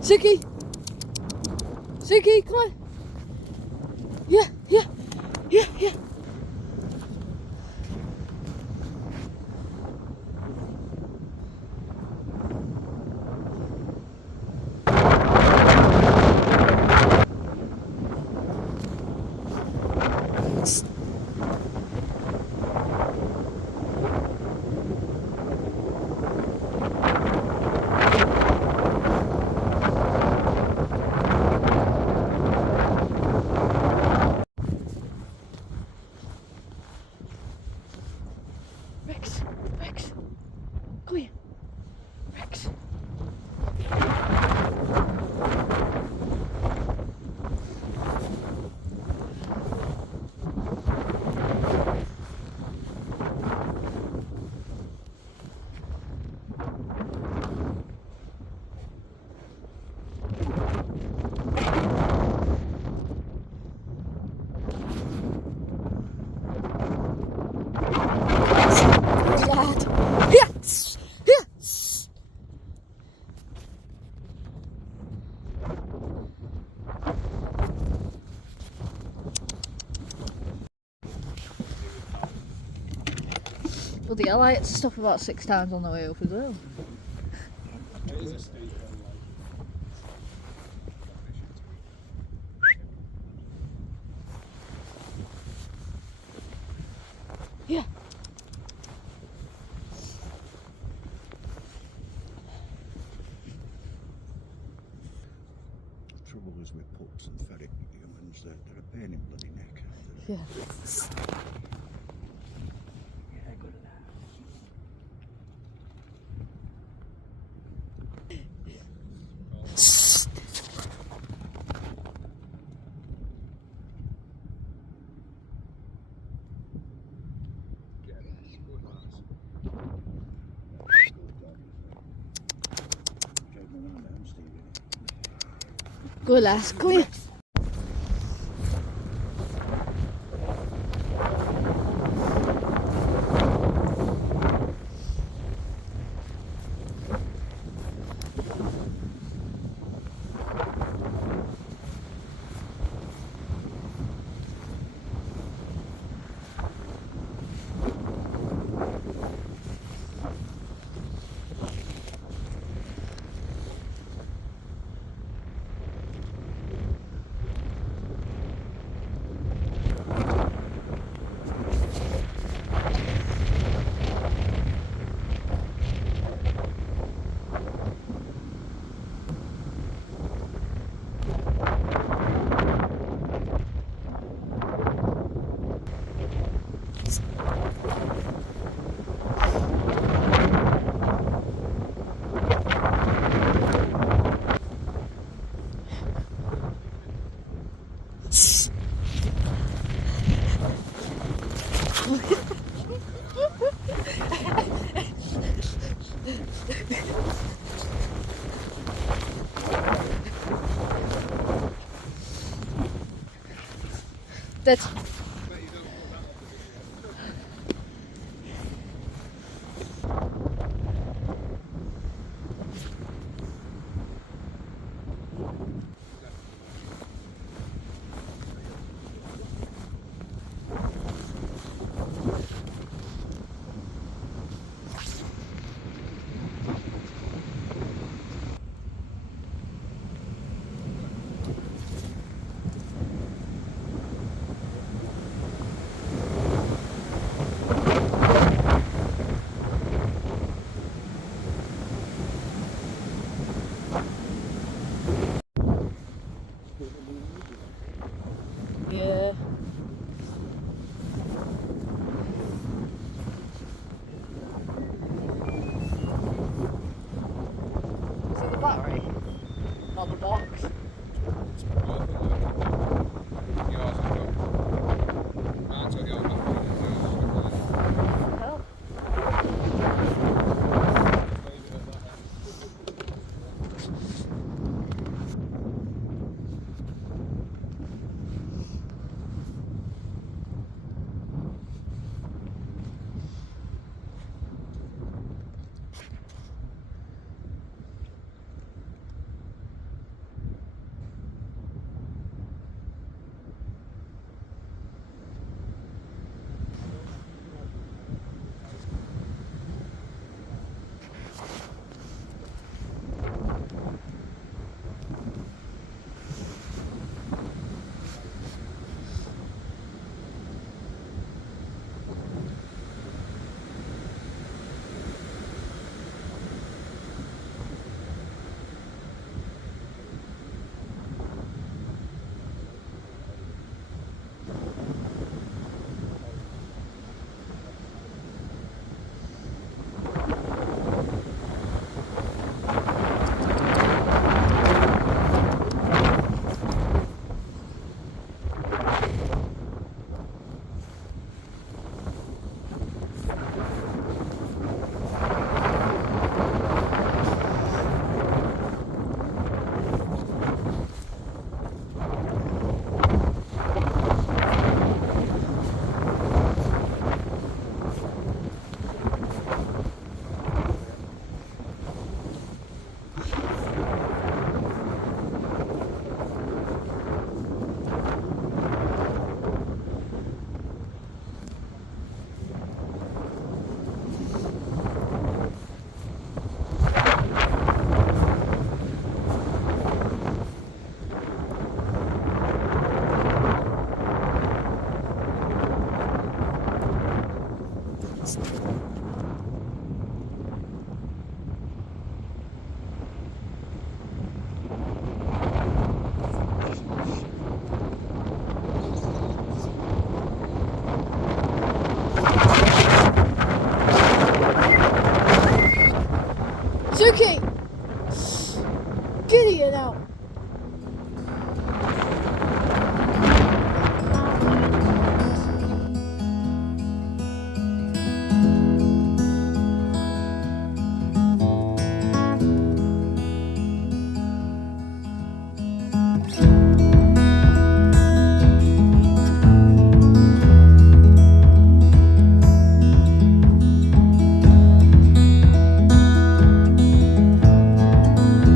Suki! Suki, come on! Yeah, yeah, yeah, yeah. Rex, Rex, come here. Rex. Good lad. Yes, yes. Bloody hell, I had to stop about 6 times on the way up as well. It is a steep hill, like. Yeah. The trouble is with pups and ferret humans, they're a pain in bloody neck. Yeah. Yeah, good lad. Yeah, that's good, lads. Good dog, driving around the hamster, really. Good lass, come here. That's Bet you don't put that on the video. yeah. Is it the battery? Not the box. It's both of them. Yours has got. Mine's got your battery in it, yours has got mine. Hell. Leave it at that then. it out.